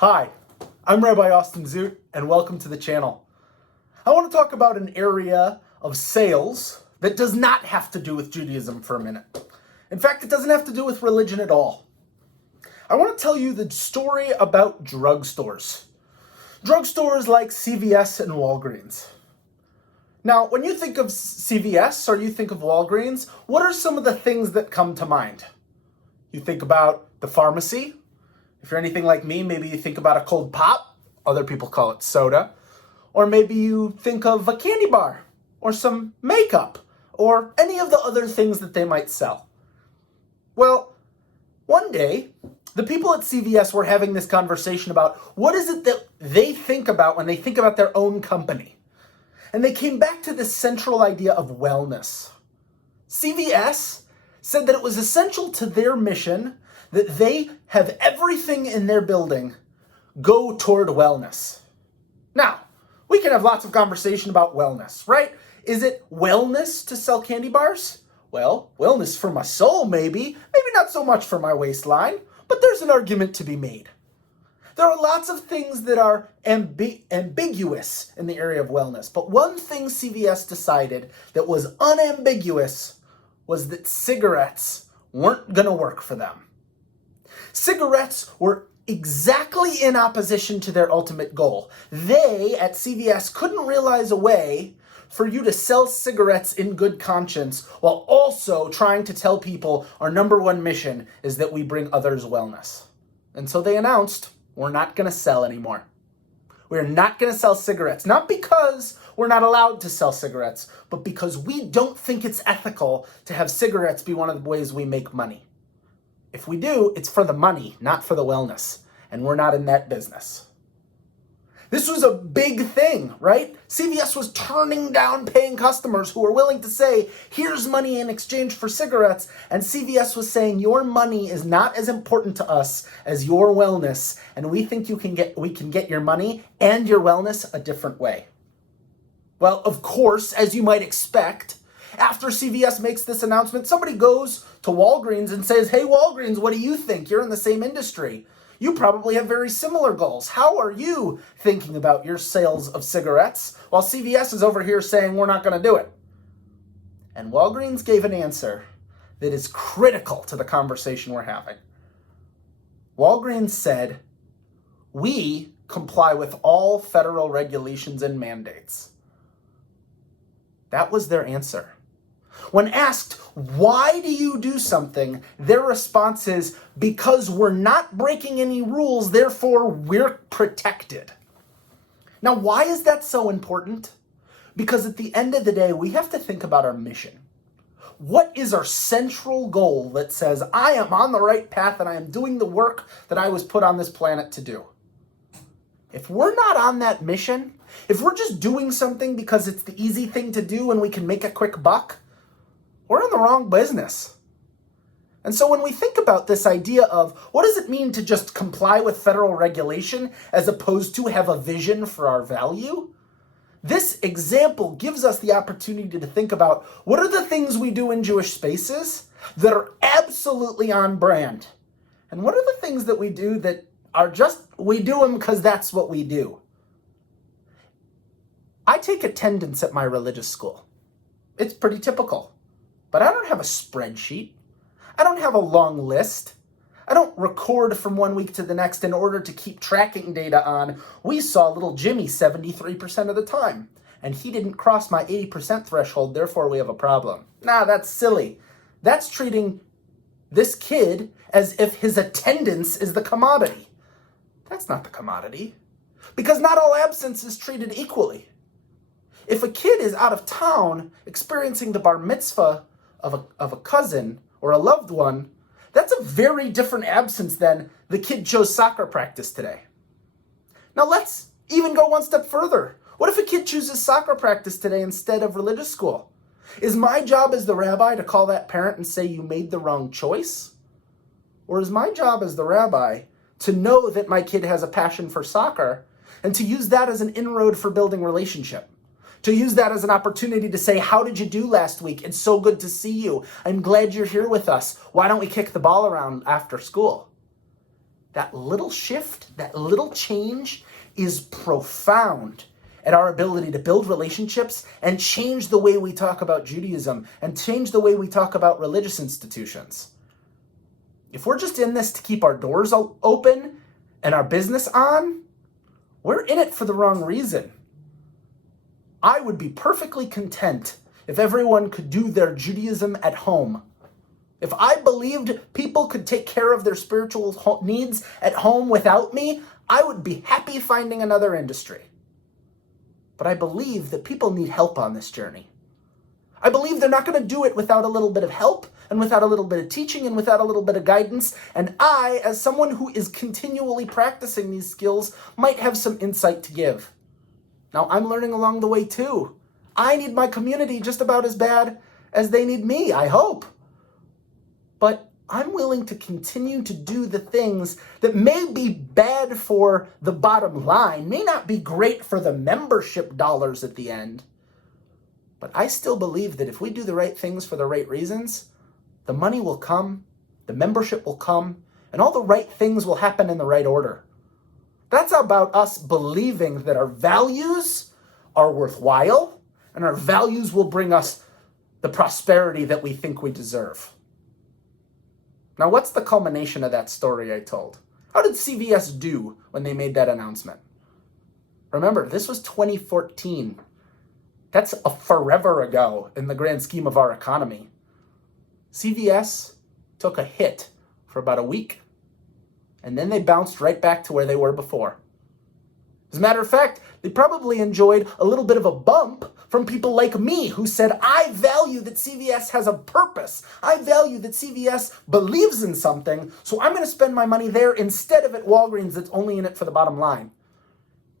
Hi, I'm Rabbi Zoot, and welcome to the channel. I want to talk about an area of sales that does not have to do with Judaism for a minute. In fact, it doesn't have to do with religion at all. I want to tell you the story about drugstores. Drugstores like CVS and Walgreens. Now, when you think of CVS or you think of Walgreens, what are some of the things that come to mind? You think about the pharmacy. If you're anything like me, maybe you think about a cold pop. Other people call it soda. Or maybe you think of a candy bar or some makeup or any of the other things that they might sell. Well, one day, the people at CVS were having this conversation about what is it that they think about when they think about their own company. And they came back to this central idea of wellness. CVS said that it was essential to their mission that they have everything in their building go toward wellness. Now, we can have lots of conversation about wellness, right? Is it wellness to sell candy bars? Well, wellness for my soul, maybe not so much for my waistline, but there's an argument to be made. There are lots of things that are ambiguous in the area of wellness, but one thing CVS decided that was unambiguous was that cigarettes weren't going to work for them. Cigarettes were exactly in opposition to their ultimate goal. They, at CVS, couldn't realize a way for you to sell cigarettes in good conscience while also trying to tell people our number one mission is that we bring others wellness. And so they announced, we're not going to sell anymore. We're not going to sell cigarettes, not because we're not allowed to sell cigarettes, but because we don't think it's ethical to have cigarettes be one of the ways we make money. If we do, it's for the money, not for the wellness, and we're not in that business. This was a big thing, right? CVS was turning down paying customers who were willing to say, here's money in exchange for cigarettes, and CVS was saying, your money is not as important to us as your wellness, and we think we can get your money and your wellness a different way. Well, of course, as you might expect, after CVS makes this announcement, somebody goes to Walgreens and says, hey, Walgreens, what do you think? You're in the same industry. You probably have very similar goals. How are you thinking about your sales of cigarettes while CVS is over here saying we're not going to do it? And Walgreens gave an answer that is critical to the conversation we're having. Walgreens said, we comply with all federal regulations and mandates. That was their answer. When asked, why do you do something? Their response is, because we're not breaking any rules, therefore we're protected. Now, why is that so important? Because at the end of the day, we have to think about our mission. What is our central goal that says, I am on the right path and I am doing the work that I was put on this planet to do? If we're not on that mission, if we're just doing something because it's the easy thing to do and we can make a quick buck, we're in the wrong business. And so when we think about this idea of what does it mean to just comply with federal regulation as opposed to have a vision for our value, this example gives us the opportunity to think about what are the things we do in Jewish spaces that are absolutely on brand? And what are the things that we do that are just, we do them because that's what we do? I take attendance at my religious school. It's pretty typical. But I don't have a spreadsheet. I don't have a long list. I don't record from one week to the next in order to keep tracking data on, we saw little Jimmy 73% of the time, and he didn't cross my 80% threshold, therefore we have a problem. Nah, that's silly. That's treating this kid as if his attendance is the commodity. That's not the commodity, because not all absence is treated equally. If a kid is out of town experiencing the bar mitzvah of a cousin or a loved one, that's a very different absence than the kid chose soccer practice today. Now let's even go one step further. What if a kid chooses soccer practice today instead of religious school? Is my job as the rabbi to call that parent and say you made the wrong choice? Or is my job as the rabbi to know that my kid has a passion for soccer and to use that as an inroad for building relationship? To use that as an opportunity to say, how did you do last week? It's so good to see you. I'm glad you're here with us. Why don't we kick the ball around after school? that little shift, that little change is profound at our ability to build relationships and change the way we talk about Judaism and change the way we talk about religious institutions. If we're just in this to keep our doors open and our business on, we're in it for the wrong reason. I would be perfectly content if everyone could do their Judaism at home. If I believed people could take care of their spiritual needs at home without me, I would be happy finding another industry. But I believe that people need help on this journey. I believe they're not going to do it without a little bit of help and without a little bit of teaching and without a little bit of guidance. And I, as someone who is continually practicing these skills, might have some insight to give. Now, I'm learning along the way too. I need my community just about as bad as they need me, I hope. But I'm willing to continue to do the things that may be bad for the bottom line, may not be great for the membership dollars at the end. But I still believe that if we do the right things for the right reasons, the money will come, the membership will come, and all the right things will happen in the right order. That's about us believing that our values are worthwhile and our values will bring us the prosperity that we think we deserve. Now, what's the culmination of that story I told? How did CVS do when they made that announcement? Remember, this was 2014. That's a forever ago in the grand scheme of our economy. CVS took a hit for about a week, and then they bounced right back to where they were before. As a matter of fact, they probably enjoyed a little bit of a bump from people like me who said, I value that CVS has a purpose. I value that CVS believes in something, so I'm going to spend my money there instead of at Walgreens that's only in it for the bottom line.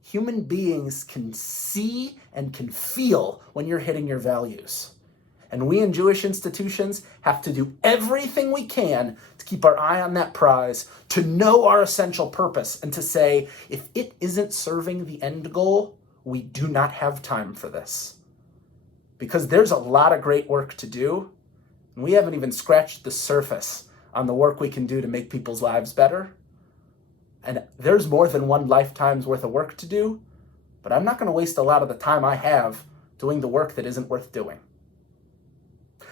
Human beings can see and can feel when you're hitting your values. And we in Jewish institutions have to do everything we can to keep our eye on that prize, to know our essential purpose, and to say, if it isn't serving the end goal, we do not have time for this. Because there's a lot of great work to do, and we haven't even scratched the surface on the work we can do to make people's lives better. And there's more than one lifetime's worth of work to do, but I'm not going to waste a lot of the time I have doing the work that isn't worth doing.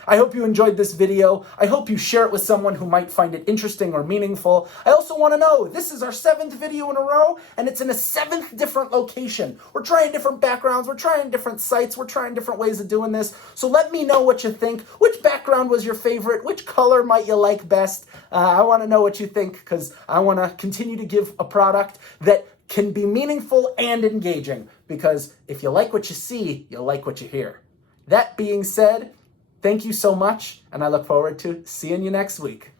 I hope you enjoyed this video. I hope you share it with someone who might find it interesting or meaningful. I also want to know, this is our 7th video in a row, and it's in a 7th different location. We're trying different backgrounds, we're trying different sites, we're trying different ways of doing this. So let me know what you think. Which background was your favorite? Which color might you like best? I want to know what you think, because I want to continue to give a product that can be meaningful and engaging, because if you like what you see, you'll like what you hear. That being said, thank you so much, and I look forward to seeing you next week.